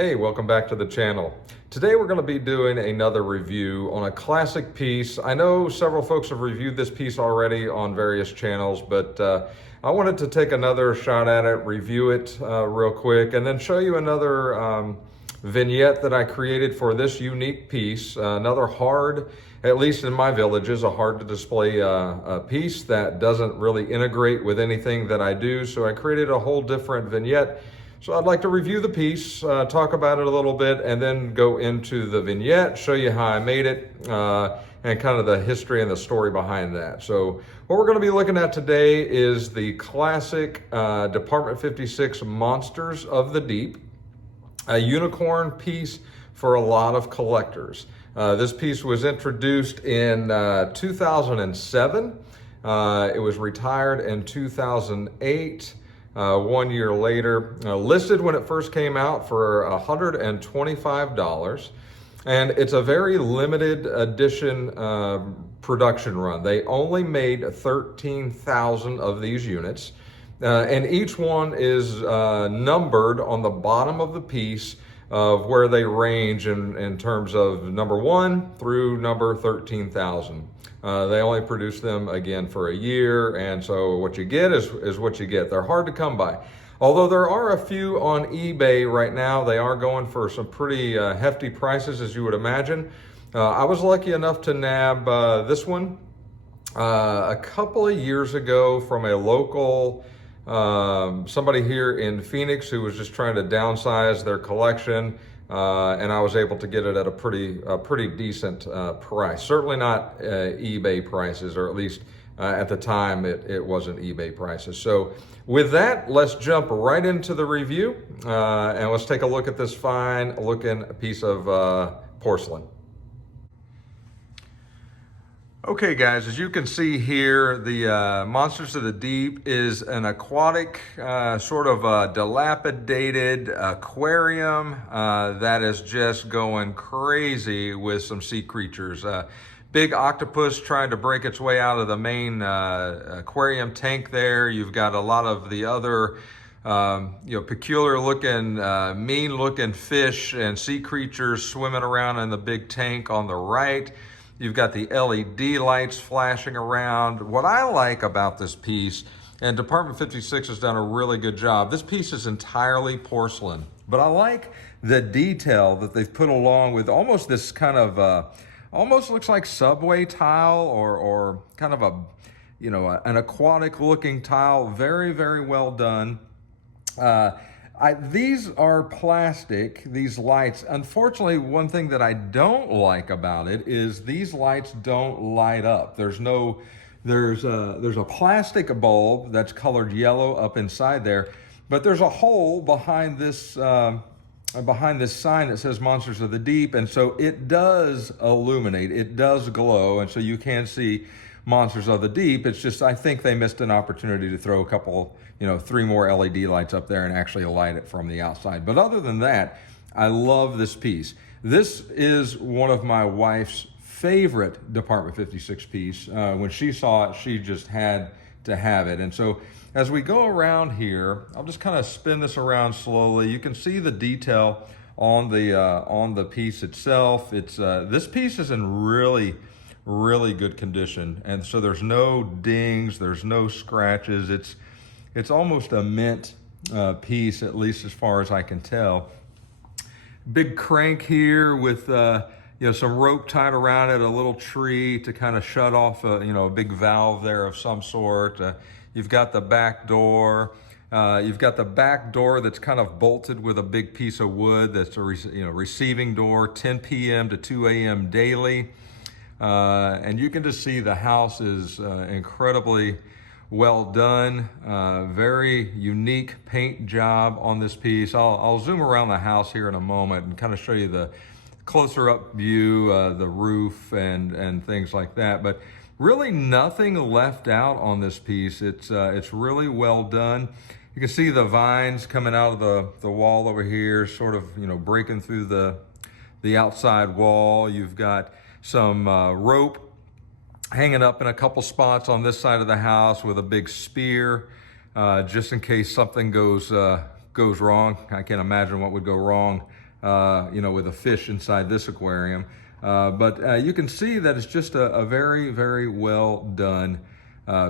Hey, welcome back to the channel. Today we're going to be doing another review on a classic piece. I know several folks have reviewed this piece already on various channels, but I wanted to take another shot at it, review it real quick, and then show you another vignette that I created for this unique piece. Another hard, at least in my villages, a hard to display a piece that doesn't really integrate with anything that I do. So I created a whole different vignette. So I'd like to review the piece, talk about it a little bit, and then go into the vignette, show you how I made it, and kind of the history and the story behind that. So what we're going to be looking at today is the classic Department 56 Monsters of the Deep, a unicorn piece for a lot of collectors. This piece was introduced in 2007. It was retired in 2008. 1 year later, listed when it first came out for $125, and it's a very limited edition production run. They only made 13,000 of these units, and each one is numbered on the bottom of the piece of where they range in terms of number 1 through number 13,000. They only produce them again for a year, and so what you get is what you get. They're hard to come by. Although there are a few on eBay right now, they are going for some pretty hefty prices, as you would imagine. I was lucky enough to nab this one a couple of years ago from a local somebody here in Phoenix who was just trying to downsize their collection. And I was able to get it at a pretty decent price. Certainly not eBay prices, or at least at the time it wasn't eBay prices. So with that, let's jump right into the review, and let's take a look at this fine looking piece of porcelain. Okay guys, as you can see here, the Monsters of the Deep is an aquatic, sort of a dilapidated aquarium that is just going crazy with some sea creatures. Big octopus trying to break its way out of the main aquarium tank there. You've got a lot of the other peculiar looking, mean looking fish and sea creatures swimming around in the big tank on the right. You've got the LED lights flashing around. What I like about this piece, and Department 56 has done a really good job, this piece is entirely porcelain, but I like the detail that they've put along with almost this kind of, almost looks like subway tile or kind of an aquatic looking tile. Very, very well done. These are plastic, these lights. Unfortunately, one thing that I don't like about it is these lights don't light up. There's a plastic bulb that's colored yellow up inside there, but there's a hole behind this sign that says Monsters of the Deep, and so it does illuminate, it does glow, and so you can see Monsters of the Deep. It's just, I think they missed an opportunity to throw a couple, 3 more LED lights up there and actually light it from the outside. But other than that, I love this piece. This is one of my wife's favorite Department 56 piece. When she saw it, she just had to have it. And so as we go around here, I'll just kind of spin this around slowly. You can see the detail on the piece itself. It's this piece is in really good condition, and so there's no dings, there's no scratches. It's almost a mint piece, at least as far as I can tell. Big crank here with some rope tied around it, a little tree to kind of shut off a big valve there of some sort. You've got the back door. You've got the back door that's kind of bolted with a big piece of wood. That's a receiving door, 10 p.m. to 2 a.m. daily. And you can just see the house is incredibly well done. Very unique paint job on this piece. I'll zoom around the house here in a moment and kind of show you the closer up view, the roof and things like that. But really nothing left out on this piece. It's really well done. You can see the vines coming out of the wall over here, sort of breaking through the outside wall. You've got some rope hanging up in a couple spots on this side of the house with a big spear, just in case something goes wrong. I can't imagine what would go wrong with a fish inside this aquarium. But you can see that it's just a very, very well done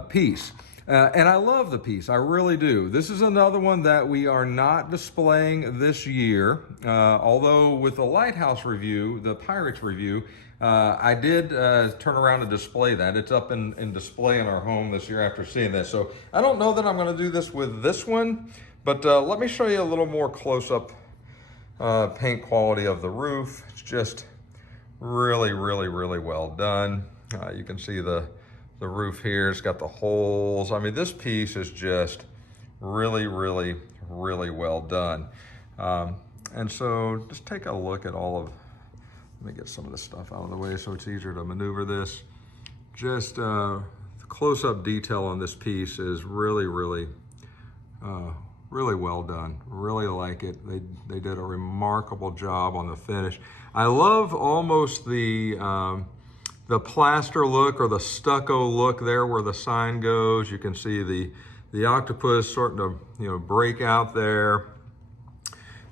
piece. And I love the piece, I really do. This is another one that we are not displaying this year, although with the Lighthouse review, the Pirates review, I did turn around and display that. It's up in display in our home this year after seeing this. So I don't know that I'm gonna do this with this one, but let me show you a little more close-up paint quality of the roof. It's just really, really, really well done. You can see the roof here. It's got the holes. I mean, this piece is just really, really, really well done. And so just take a look at all of, let me get some of this stuff out of the way so it's easier to maneuver this. Just the close-up detail on this piece is really, really, really well done. Really like it. They did a remarkable job on the finish. I love almost the plaster look or the stucco look there where the sign goes. You can see the octopus starting to break out there.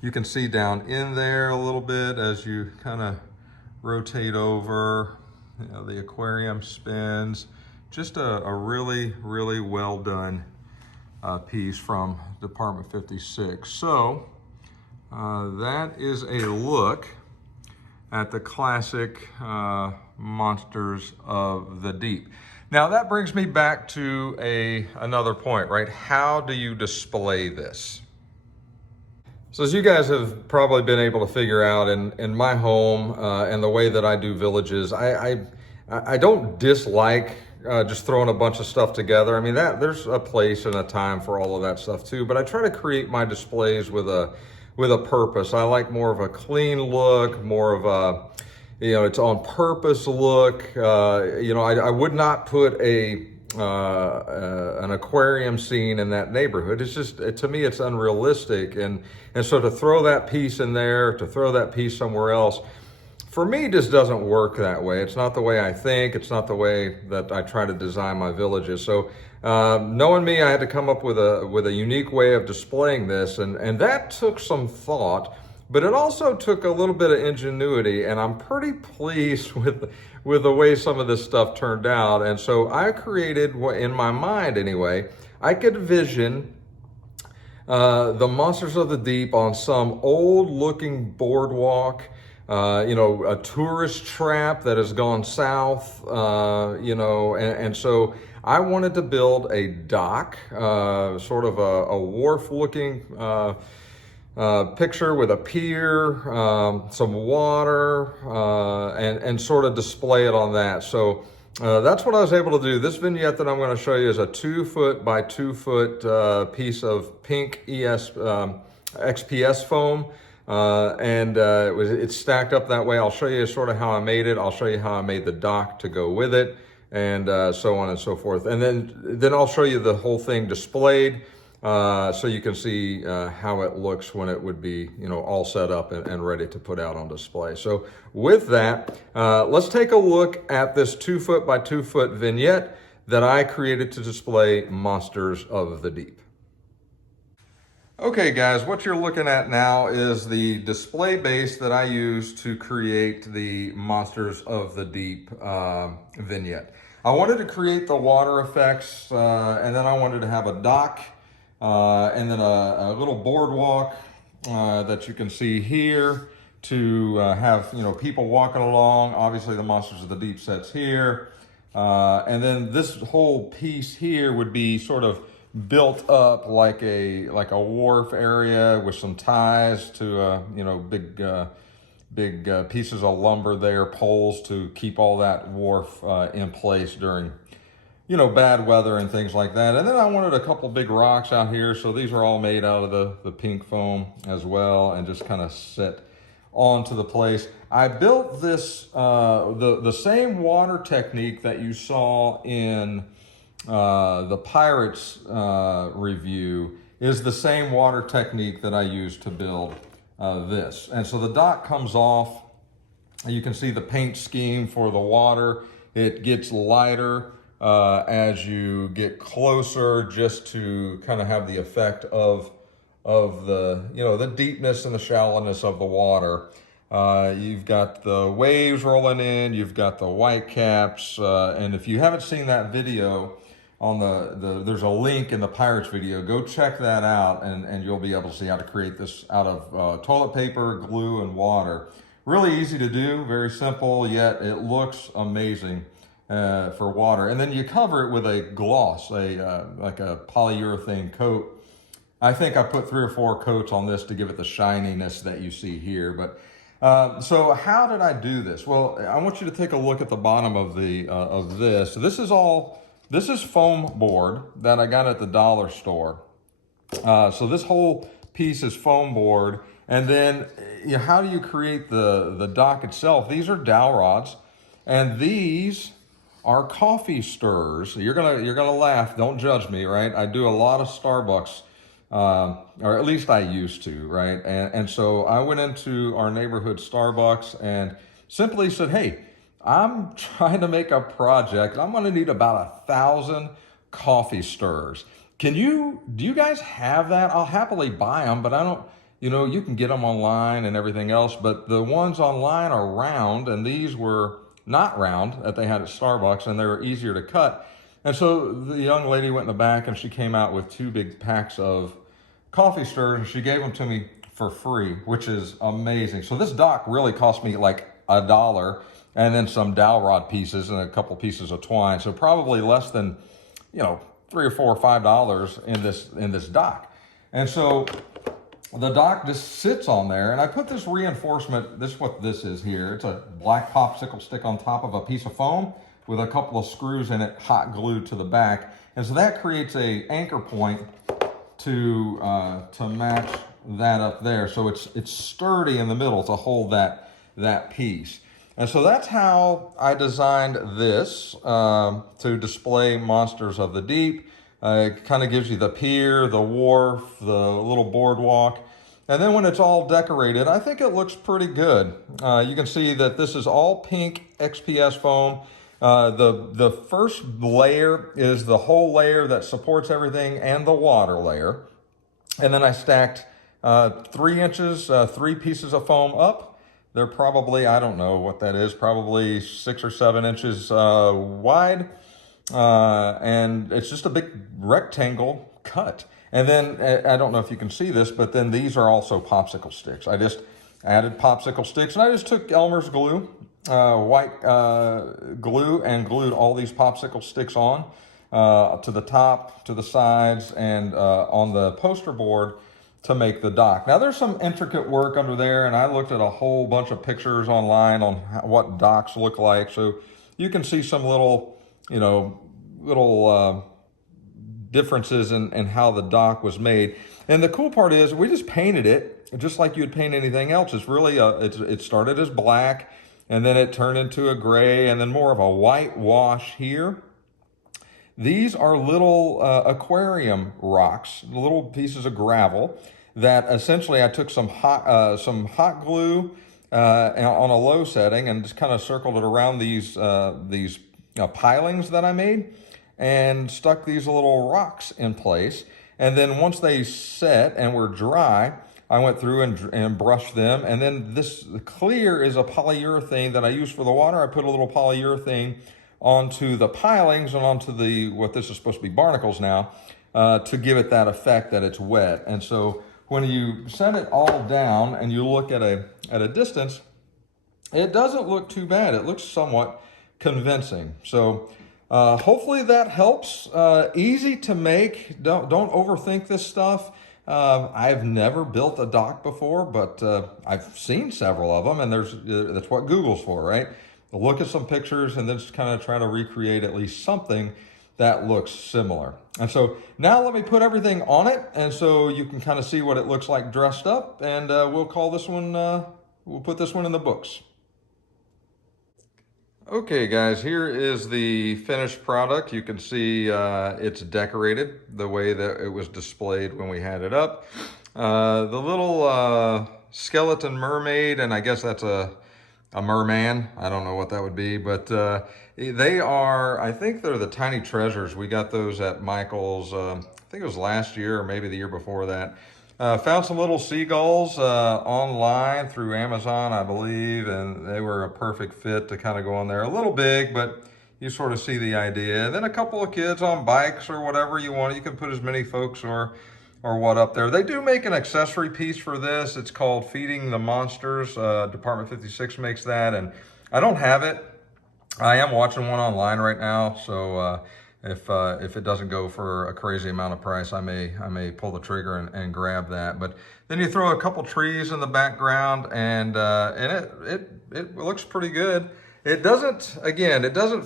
You can see down in there a little bit as you kind of rotate over. The aquarium spins. Just a really, really well done piece from Department 56. So that is a look at the classic Monsters of the Deep. Now that brings me back to another point, right? How do you display this? So as you guys have probably been able to figure out in my home and the way that I do villages, I don't dislike just throwing a bunch of stuff together. I mean, there's a place and a time for all of that stuff too, but I try to create my displays with a purpose. I like more of a clean look, more of a, it's on purpose look. I would not put an aquarium scene in that neighborhood. It's just, to me, it's unrealistic. And so to throw that piece in there, to throw that piece somewhere else, for me, just doesn't work that way. It's not the way I think. It's not the way that I try to design my villages. So knowing me, I had to come up with a unique way of displaying this, and that took some thought, but it also took a little bit of ingenuity, and I'm pretty pleased with the way some of this stuff turned out. And so I created, in my mind anyway, I could vision the Monsters of the Deep on some old-looking boardwalk, a tourist trap that has gone south, and so I wanted to build a dock, sort of a wharf-looking picture with a pier, some water, and sort of display it on that. So that's what I was able to do. This vignette that I'm going to show you is a 2-foot by 2-foot piece of pink XPS foam. It's stacked up that way. I'll show you sort of how I made it. I'll show you how I made the dock to go with it, and so on and so forth. And then I'll show you the whole thing displayed, so you can see how it looks when it would be, all set up and ready to put out on display. So with that, let's take a look at this 2-foot by 2-foot vignette that I created to display Monsters of the Deep. Okay guys, what you're looking at now is the display base that I used to create the Monsters of the Deep vignette. I wanted to create the water effects, and then I wanted to have a dock, and then a little boardwalk that you can see here to have people walking along. Obviously the Monsters of the Deep sets here, and then this whole piece here would be sort of built up like a wharf area with some ties to big pieces of lumber there, poles to keep all that wharf in place during bad weather and things like that. And then I wanted a couple big rocks out here, so these are all made out of the pink foam as well, and just kind of sit onto the place. I built this the same water technique that you saw in the Pirates review is the same water technique that I used to build this. And so the dock comes off. You can see the paint scheme for the water. It gets lighter as you get closer, just to kind of have the effect of of the, the deepness and the shallowness of the water. You've got the waves rolling in, you've got the white caps, and if you haven't seen that video on there's a link in the Pirates video, go check that out, and you'll be able to see how to create this out of toilet paper, glue, and water. Really easy to do, very simple, yet it looks amazing for water. And then you cover it with a gloss, like a polyurethane coat. I think I put 3 or 4 coats on this to give it the shininess that you see here. But so how did I do this? Well, I want you to take a look at the bottom of this. So this is foam board that I got at the dollar store. So this whole piece is foam board. And then how do you create the dock itself? These are dowel rods, and these are coffee stirrers. You're gonna laugh. Don't judge me, right? I do a lot of Starbucks. Or at least I used to, right? And so I went into our neighborhood Starbucks and simply said, hey, I'm trying to make a project. I'm going to need about 1,000 coffee stirrers. Do you guys have that? I'll happily buy them, but I don't, you can get them online and everything else, but the ones online are round, and these were not round that they had at Starbucks, and they were easier to cut. And so the young lady went in the back and she came out with 2 big packs of coffee stirrers, and she gave them to me for free, which is amazing. So this dock really cost me like $1, and then some dowel rod pieces and a couple pieces of twine. So probably less than, $3 or $4 or $5 in this dock. And so the dock just sits on there, and I put this reinforcement, this is what this is here. It's a black popsicle stick on top of a piece of foam with a couple of screws in it, hot glued to the back. And so that creates a anchor point to match that up there. So it's sturdy in the middle to hold that piece. And so that's how I designed this to display Monsters of the Deep. It kind of gives you the pier, the wharf, the little boardwalk. And then when it's all decorated, I think it looks pretty good. You can see that this is all pink XPS foam. The first layer is the whole layer that supports everything and the water layer. And then I stacked 3 inches, 3 pieces of foam up. They're probably, I don't know what that is, probably 6 or 7 inches wide. And it's just a big rectangle cut. And then, I don't know if you can see this, but then these are also popsicle sticks. I just added popsicle sticks, and I just took Elmer's glue, white glue, and glued all these popsicle sticks on to the top, to the sides, and on the poster board to make the dock. Now there's some intricate work under there, and I looked at a whole bunch of pictures online on what docks look like, so you can see some little differences in how the dock was made. And the cool part is we just painted it just like you would paint anything else. It's really it started as black, and then it turned into a gray, and then more of a white wash here. These are little aquarium rocks, little pieces of gravel that essentially I took some hot glue on a low setting and just kind of circled it around these pilings that I made, and stuck these little rocks in place. And then once they set and were dry, I went through and brushed them. And then this clear is a polyurethane that I use for the water. I put a little polyurethane onto the pilings and onto what this is supposed to be barnacles now, to give it that effect that it's wet. And so when you set it all down and you look at a distance, it doesn't look too bad. It looks somewhat convincing. So hopefully that helps. Easy to make. Don't overthink this stuff. I've never built a dock before, but I've seen several of them, and that's what Google's for, right? Look at some pictures and then just kind of try to recreate at least something that looks similar. And so now let me put everything on it, and so you can kind of see what it looks like dressed up, and we'll call this one, we'll put this one in the books. Okay guys, here is the finished product. You can see it's decorated the way that it was displayed when we had it up. The little skeleton mermaid, and I guess that's a merman. I don't know what that would be, but they are, I think they're the tiny treasures. We got those at Michael's, I think it was last year or maybe the year before that. Found some little seagulls online through Amazon, I believe, and they were a perfect fit to kind of go on there. A little big, but you sort of see the idea. And then a couple of kids on bikes or whatever you want. You can put as many folks or what up there. They do make an accessory piece for this. It's called Feeding the Monsters. Department 56 makes that, and I don't have it. I am watching one online right now, so if it doesn't go for a crazy amount of price, I may pull the trigger and grab that. But then you throw a couple trees in the background, and it looks pretty good. It doesn't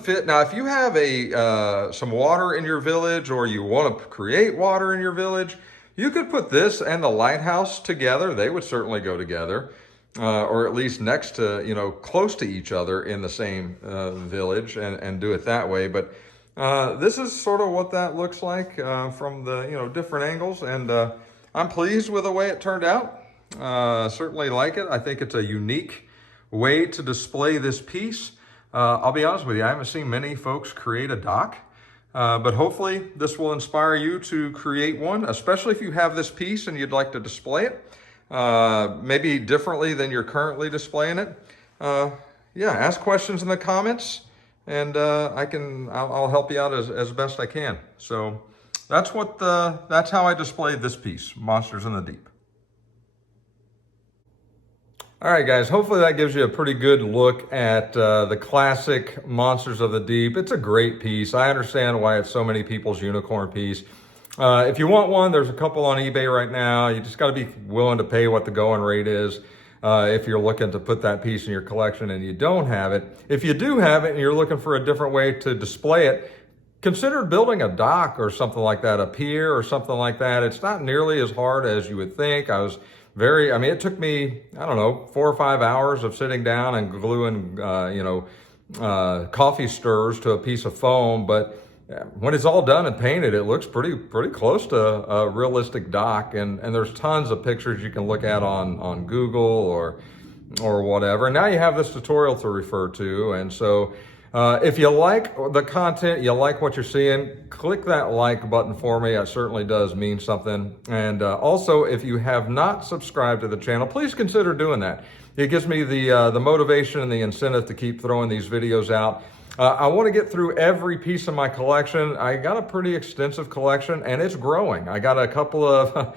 fit. Now, if you have some water in your village, or you want to create water in your village, you could put this and the lighthouse together. They would certainly go together, or at least next to, close to each other in the same village, and do it that way. But this is sort of what that looks like from the, different angles. And I'm pleased with the way it turned out. Certainly like it. I think it's a unique way to display this piece. I'll be honest with you, I haven't seen many folks create a dock. But hopefully this will inspire you to create one, especially if you have this piece and you'd like to display it, maybe differently than you're currently displaying it. Yeah, ask questions in the comments, and I'll help you out as best I can. So that's how I displayed this piece, Monsters in the Deep. All right, guys, hopefully that gives you a pretty good look at the classic Monsters of the Deep. It's a great piece. I understand why it's so many people's unicorn piece. If you want one, there's a couple on eBay right now. You just got to be willing to pay what the going rate is if you're looking to put that piece in your collection and you don't have it. If you do have it and you're looking for a different way to display it, consider building a dock or something like that, a pier or something like that. It's not nearly as hard as you would think. It took me, 4 or 5 hours of sitting down and gluing, coffee stirrers to a piece of foam. But when it's all done and painted, it looks pretty close to a realistic dock. And there's tons of pictures you can look at on Google or whatever. And now you have this tutorial to refer to. And so if you like the content, you like what you're seeing, click that like button for me. It certainly does mean something. And also, if you have not subscribed to the channel, please consider doing that. It gives me the motivation and the incentive to keep throwing these videos out. I want to get through every piece of my collection. I got a pretty extensive collection, and it's growing. I got a couple of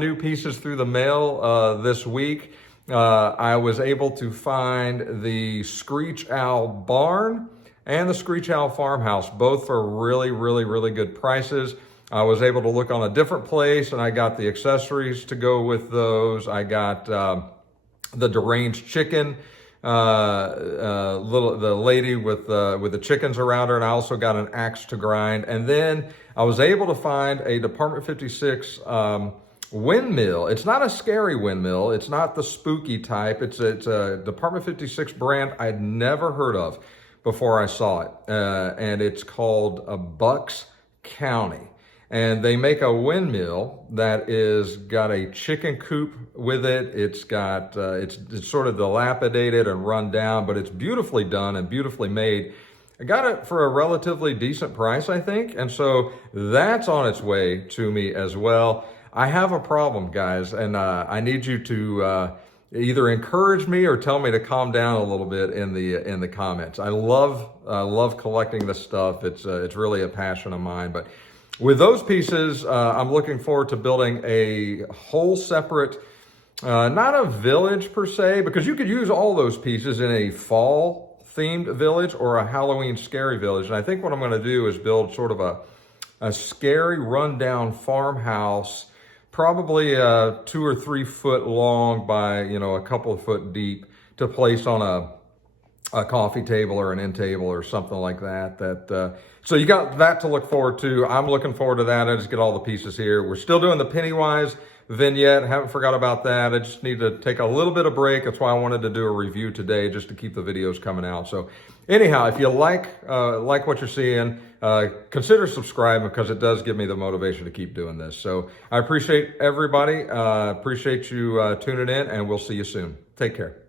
new pieces through the mail this week. I was able to find the Screech Owl Barn and the Screech Owl Farmhouse, both for really, really, really good prices. I was able to look on a different place, and I got the accessories to go with those. I got the deranged chicken, the lady with the chickens around her, and I also got an axe to grind. And then I was able to find a Department 56 windmill. It's not a scary windmill. It's not the spooky type. It's a Department 56 brand I'd never heard of before I saw it. And it's called Bucks County. And they make a windmill that is got a chicken coop with it. It's got, it's sort of dilapidated and run down, but it's beautifully done and beautifully made. I got it for a relatively decent price, I think. And so that's on its way to me as well. I have a problem, guys, and I need you to either encourage me or tell me to calm down a little bit in the comments. I love collecting this stuff. It's really a passion of mine. But with those pieces, I'm looking forward to building a whole separate, not a village per se, because you could use all those pieces in a fall themed village or a Halloween scary village. And I think what I'm going to do is build sort of a scary rundown farmhouse, probably 2 or 3 foot long by, a couple of foot deep, to place on a coffee table or an end table or something like that. So you got that to look forward to. I'm looking forward to that. I just get all the pieces here. We're still doing the Pennywise vignette. Haven't forgot about that. I just need to take a little bit of break. That's why I wanted to do a review today, just to keep the videos coming out. So anyhow, if you like what you're seeing, consider subscribing, because it does give me the motivation to keep doing this. So I appreciate everybody. Appreciate you tuning in, and we'll see you soon. Take care.